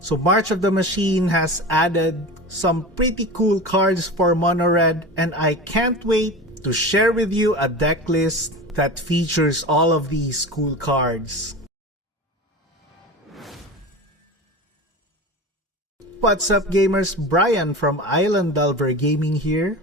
So March of the Machine has added some pretty cool cards for Mono Red, and I can't wait to share with you a deck list that features all of these cool cards. What's up gamers, Brian from Island Delver Gaming here.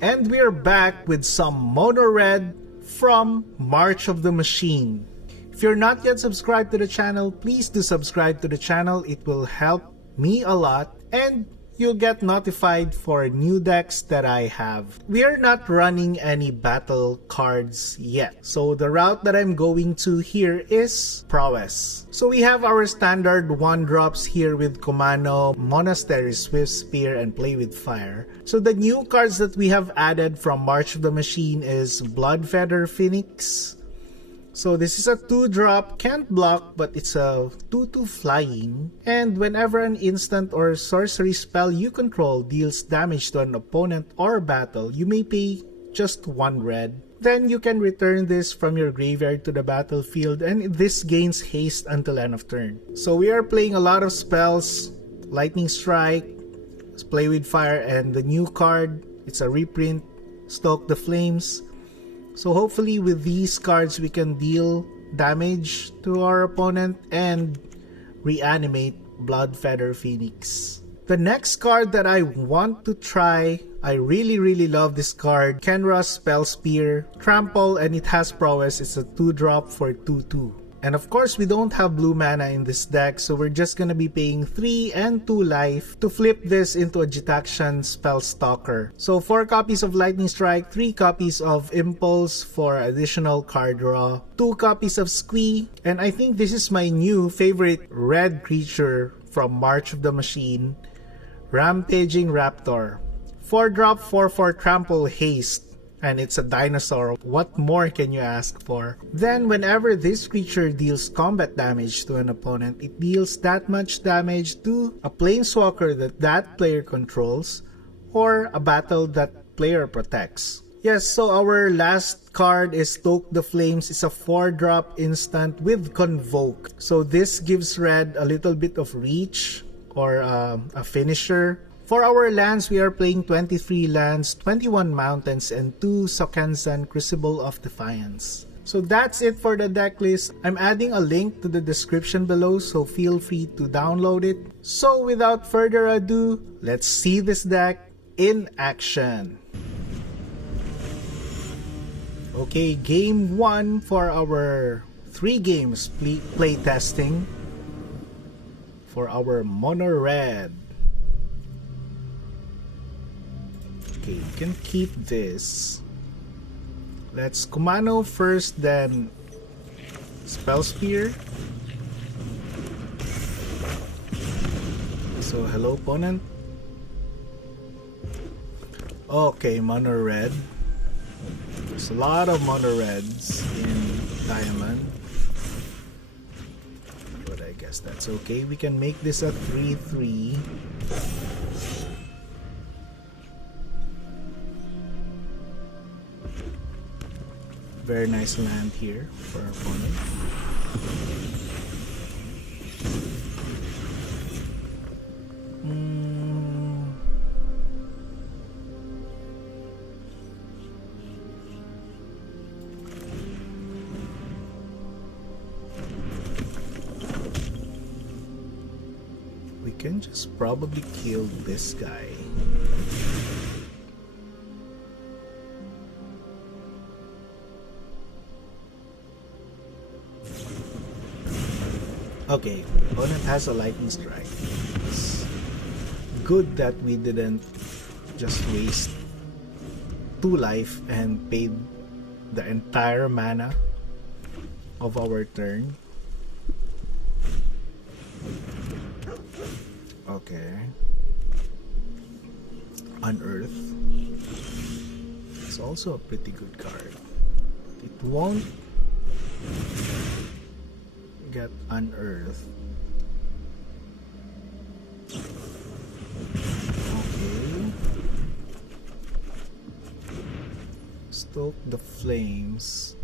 And we're back with some Mono Red from March of the Machine. If you're not yet subscribed to the channel, please do subscribe to the channel. It will help me a lot and you'll get notified for new decks that I have. We are not running any battle cards yet. So the route that I'm going to here is Prowess. So we have our standard 1-drops here with Kumano, Monastery, Swift Spear, and Play with Fire. So the new cards that we have added from March of the Machine is Bloodfeather Phoenix. So this is a 2-drop, can't block, but it's a 2/2 flying. And whenever an instant or sorcery spell you control deals damage to an opponent or battle, you may pay just 1 red. Then you can return this from your graveyard to the battlefield, and this gains haste until end of turn. So we are playing a lot of spells, Lightning Strike, Play with Fire, and the new card, it's a reprint, Stoke the Flames. So hopefully with these cards we can deal damage to our opponent and reanimate Bloodfeather Phoenix. The next card that I want to try, I really love this card, Kenra's Spell Spear, Trample, and it has Prowess. It's a 2-drop for 2/2. And of course we don't have blue mana in this deck, so we're just gonna be paying 3 and 2 life to flip this into a Jitaxian Spell Stalker. So 4 copies of Lightning Strike, 3 copies of Impulse for additional card draw, 2 copies of Squee, and I think this is my new favorite red creature from March of the Machine, Rampaging Raptor. 4-drop, 4/4 Trample Haste. And it's a dinosaur. What more can you ask for? Then whenever this creature deals combat damage to an opponent, it deals that much damage to a planeswalker that player controls or a battle that player protects. Yes, so our last card is Stoke the Flames. It's a 4-drop instant with Convoke. So this gives red a little bit of reach or a finisher. For our lands, we are playing 23 lands, 21 mountains, and 2 Sokenzan Crucible of Defiance. So that's it for the deck list. I'm adding a link to the description below, so feel free to download it. So without further ado, let's see this deck in action. Okay, game 1 for our 3 games play testing for our Mono Red. Okay, you can keep this. Let's Kumano first, then Spell Spear. So hello opponent. Okay, Mono Red. There's a lot of Mono Reds in Diamond, but I guess that's okay. We can make this a 3/3. Very nice land here for our opponent. We can just probably kill this guy. Okay, opponent has a Lightning Strike. It's good that we didn't just waste 2 life and paid the entire mana of our turn. Okay. Unearth. It's also a pretty good card. It won't get unearthed. Okay. Stoke the Flames.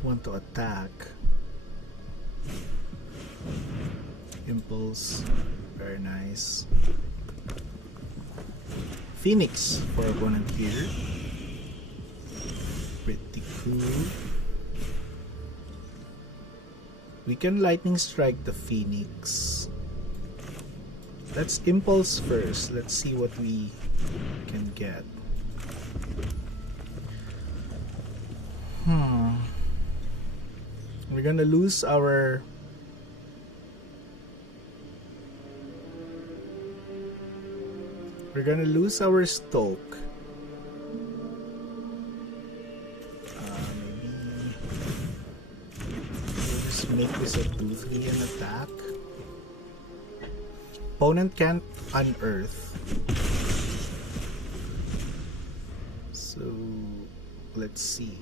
don't want to attack. Impulse, very nice. Phoenix for opponent here. Pretty cool. We can lightning strike the Phoenix. Let's impulse first. Let's see what we can get. We're gonna lose our Stoke. Maybe we'll just make this a 2-3 and attack. Opponent can't unearth. So let's see.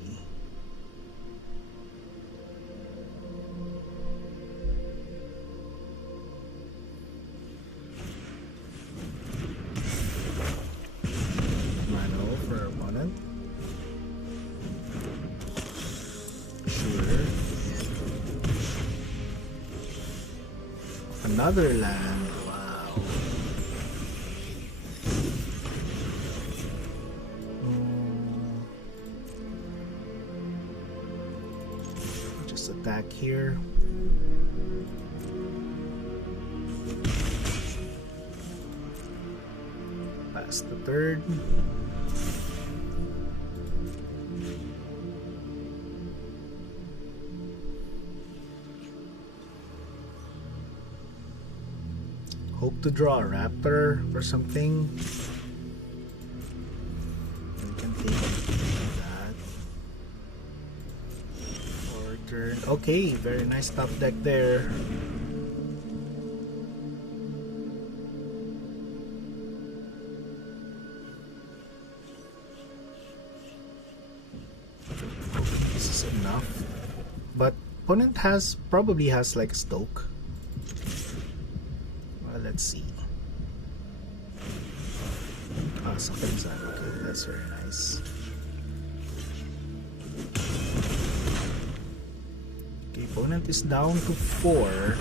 Another land, wow. Just attack here. Pass the third. Hope to draw a raptor or something. We can take that. Or turn. Okay, very nice top deck there. This is enough. But opponent probably has like Stoke. Let's see. Sakansan. Okay, that's very nice. Okay, opponent is down to 4.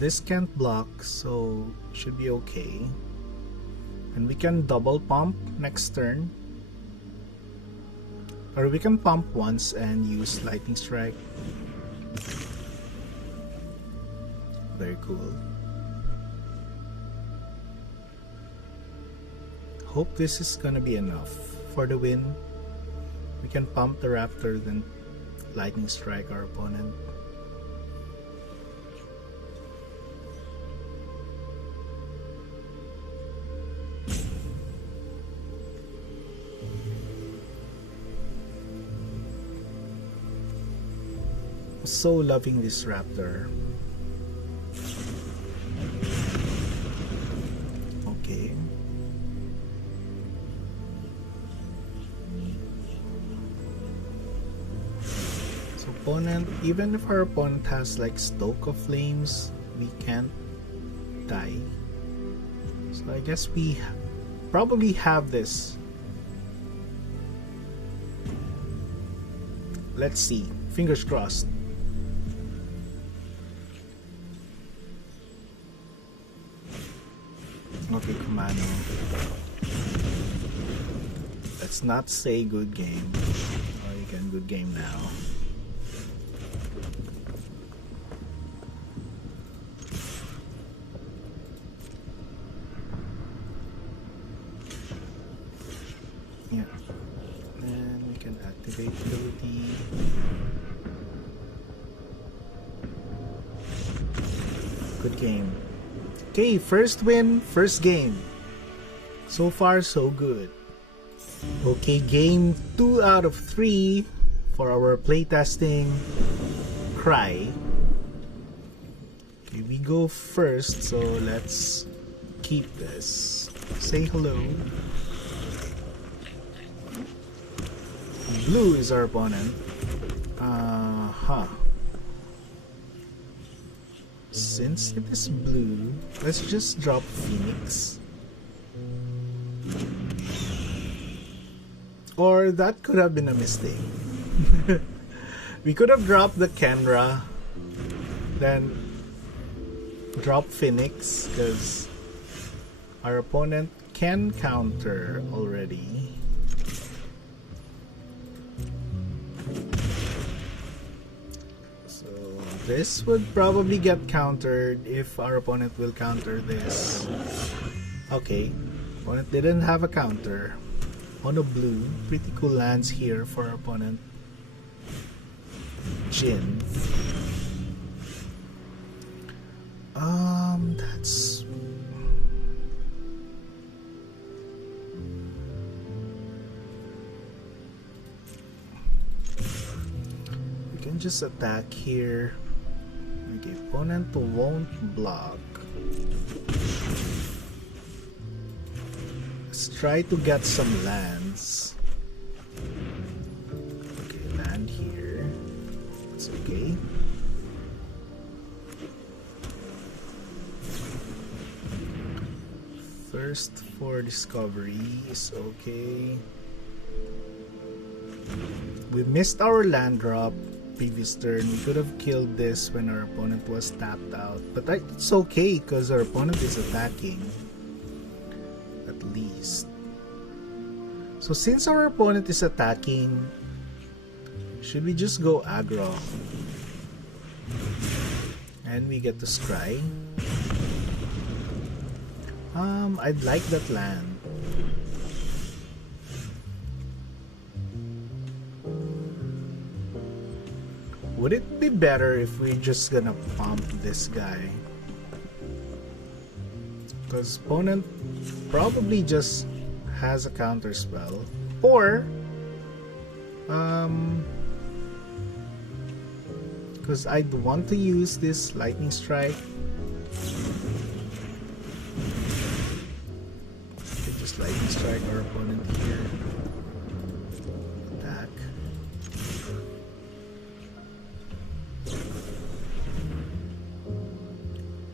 This can't block, so should be okay. And we can double pump next turn. Or we can pump once and use lightning strike. Very cool. Hope this is gonna be enough for the win. We can pump the raptor, then lightning strike our opponent. So loving this raptor. Okay. So opponent, even if our opponent has like Stoke of Flames, we can't die. So I guess we probably have this. Let's see. Fingers crossed. Okay, Kumano. Let's not say good game. Oh, you can good game now. Yeah. And we can activate ability. Good game. Okay, first win, first game. So far, so good. Okay, game 2 out of 3 for our playtesting. Cry. Okay, we go first, so let's keep this. Say hello. Blue is our opponent. Since it is blue, let's just drop Phoenix. Or that could have been a mistake. We could have dropped the Kenra, then drop Phoenix, because our opponent can counter already. So this would probably get countered if our opponent will counter this. Okay, opponent didn't have a counter. Mono blue, pretty cool lands here for our opponent. Jin. That's... We can just attack here. Okay, opponent won't block. Let's try to get some lands. Okay, land here. It's okay. Thirst for discovery is okay. We missed our land drop previous turn. We could have killed this when our opponent was tapped out, but it's okay because our opponent is attacking at least. So since our opponent is attacking, should we just go aggro and we get to scry? I'd like that land. Would it be better if we just gonna pump this guy? Because opponent probably just has a counter spell, or because I'd want to use this lightning strike. Just lightning strike our opponent here. Attack.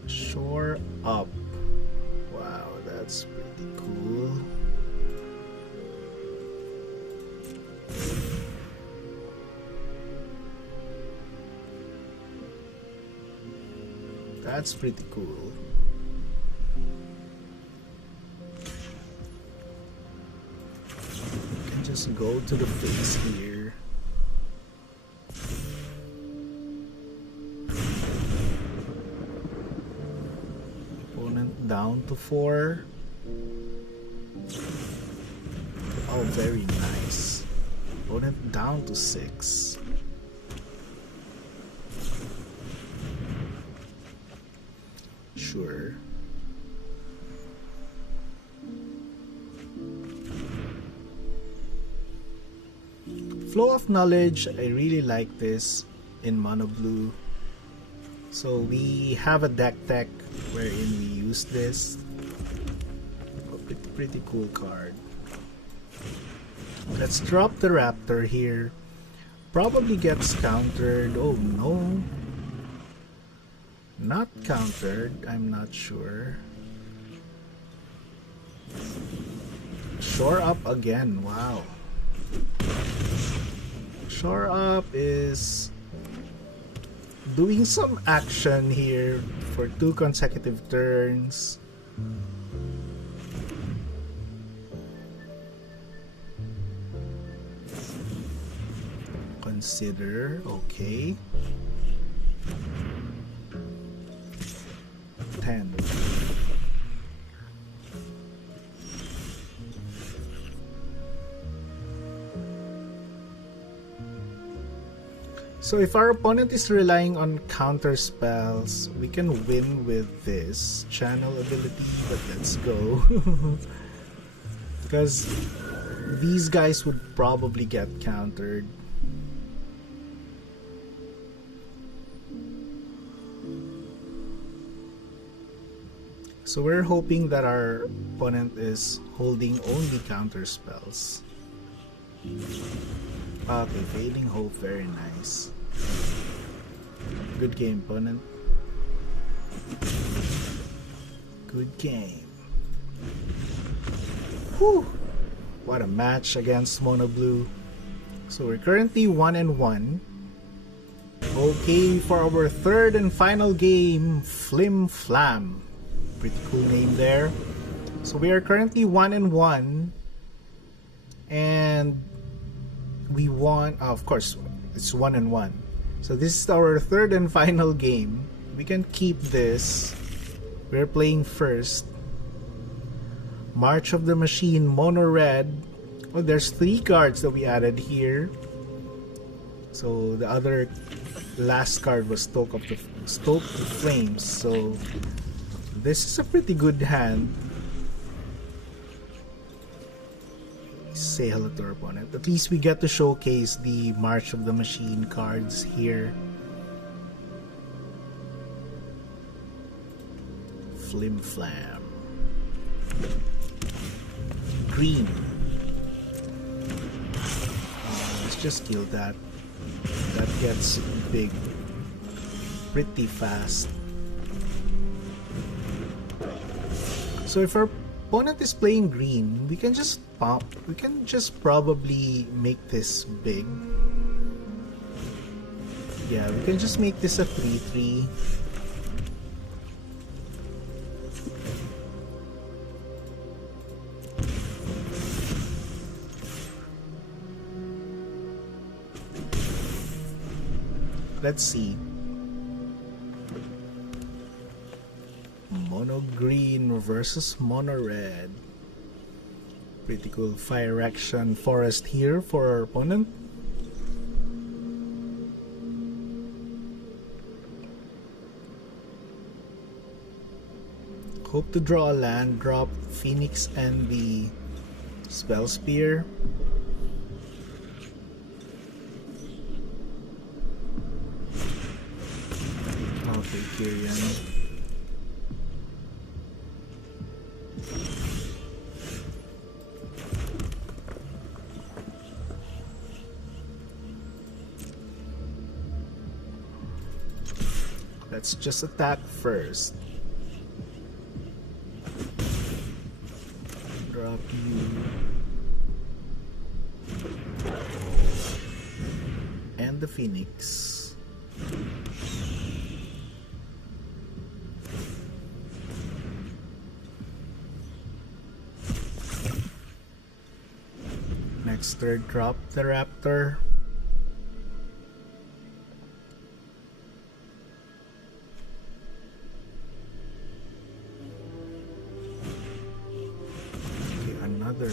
Shore up. Wow, that's pretty cool. That's pretty cool. Can just go to the face here. Opponent down to 4. Oh, very nice. Opponent down to 6. Sure. Flow of knowledge, I really like this in mono blue. So we have a deck tech wherein we use this. Pretty cool card. Let's drop the raptor here. Probably gets countered. Oh no. Not countered, I'm not sure. Shore up again, wow. Shore up is doing some action here for 2 consecutive turns. Consider, okay. 10. So if our opponent is relying on counter spells, we can win with this channel ability, but let's go. Because these guys would probably get countered. So we're hoping that our opponent is holding only counter spells. Okay, Fading Hope, very nice. Good game, opponent. Good game. Whew! What a match against Mono Blue. So we're currently 1-1. Okay, for our third and final game, Flim Flam. Pretty cool name there. So we are currently 1-1. And we won, of course, it's 1-1. So this is our third and final game. We can keep this. We're playing first. March of the Machine, Mono Red. Oh, there's 3 cards that we added here. So the other last card was Stoke the Flames. So this is a pretty good hand. Say hello to our opponent. At least we get to showcase the March of the Machine cards here. Flim Flam. Green. Let's just kill that. That gets big pretty fast. So if our opponent is playing green, we can just probably make this big. Yeah, we can just make this a 3-3. Let's see. Mono green versus mono red. Pretty cool fire action forest here for our opponent. Hope to draw a land, drop Phoenix and the Spell Spear. Okay, Kyrian. Let's just attack first. Drop you. And the Phoenix. Next third, drop the Raptor. Another.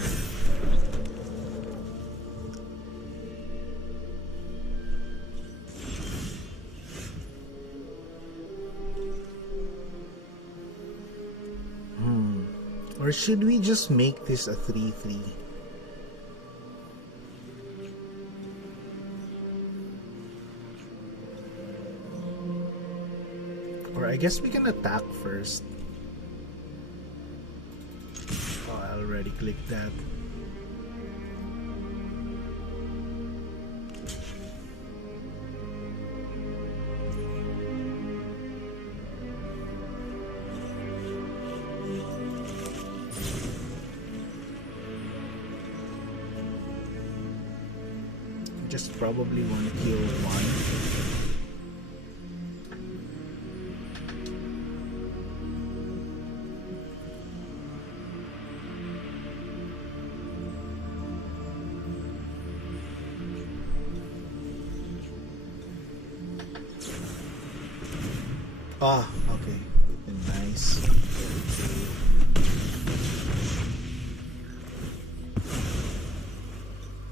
Or should we just make this a 3-3? Or I guess we can attack first. Oh, I already clicked that. Just probably want to kill one. Ah, okay. Nice.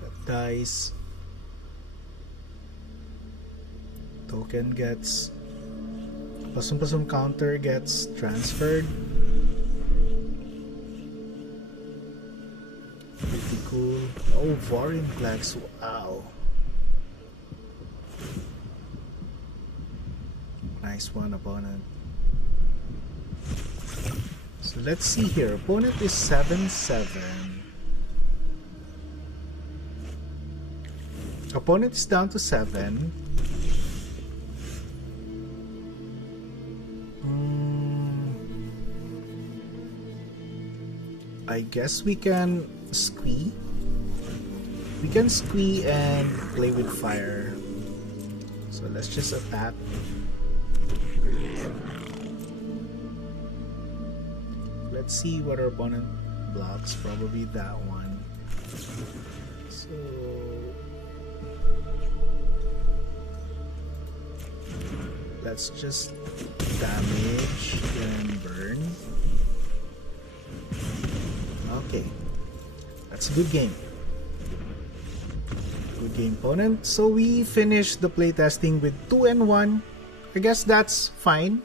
That dies. Token gets +1/+1 counter gets transferred. Pretty cool. Oh, Varian Flags. Wow. Nice one, opponent. So let's see here. Opponent is 7-7. Opponent is down to 7. I guess we can squee. We can squee and play with fire. So let's just attack. Let's see what our opponent blocks. Probably that one. So let's just damage and burn. Okay, that's a good game. Good game, opponent. So we finished the playtesting with 2-1. I guess that's fine.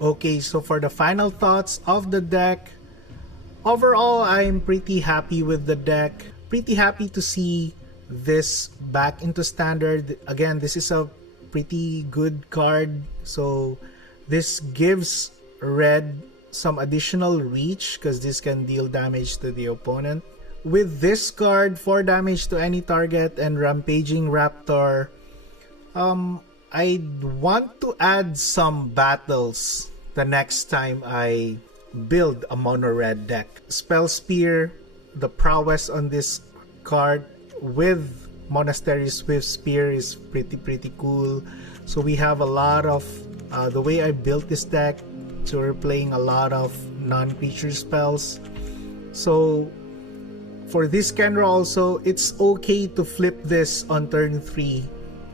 Okay, so for the final thoughts of the deck, overall I'm pretty happy with the deck. Pretty happy to see this back into standard. Again, this is a pretty good card. So this gives red some additional reach because this can deal damage to the opponent. With this card, 4 damage to any target and Rampaging Raptor, I want to add some battles the next time I build a mono red deck. Spell Spear, the prowess on this card with Monastery Swift Spear is pretty cool. So we have a lot of the way I built this deck. So we're playing a lot of non-creature spells. So for this Kenra also, it's okay to flip this on turn 3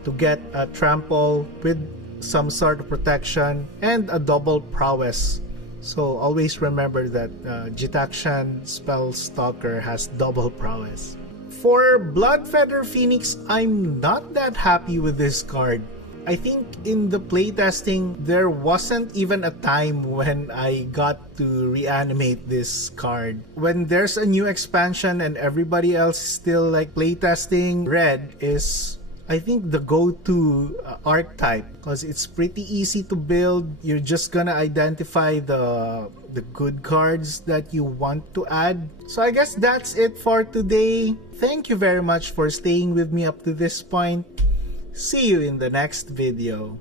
to get a trample with some sort of protection and a double prowess. So always remember that Jitakshan Spell Stalker has double prowess. For Bloodfeather Phoenix, I'm not that happy with this card. I think in the playtesting, there wasn't even a time when I got to reanimate this card. When there's a new expansion and everybody else is still like playtesting, red is, I think, the go-to archetype because it's pretty easy to build. You're just gonna identify the good cards that you want to add. So I guess that's it for today. Thank you very much for staying with me up to this point. See you in the next video.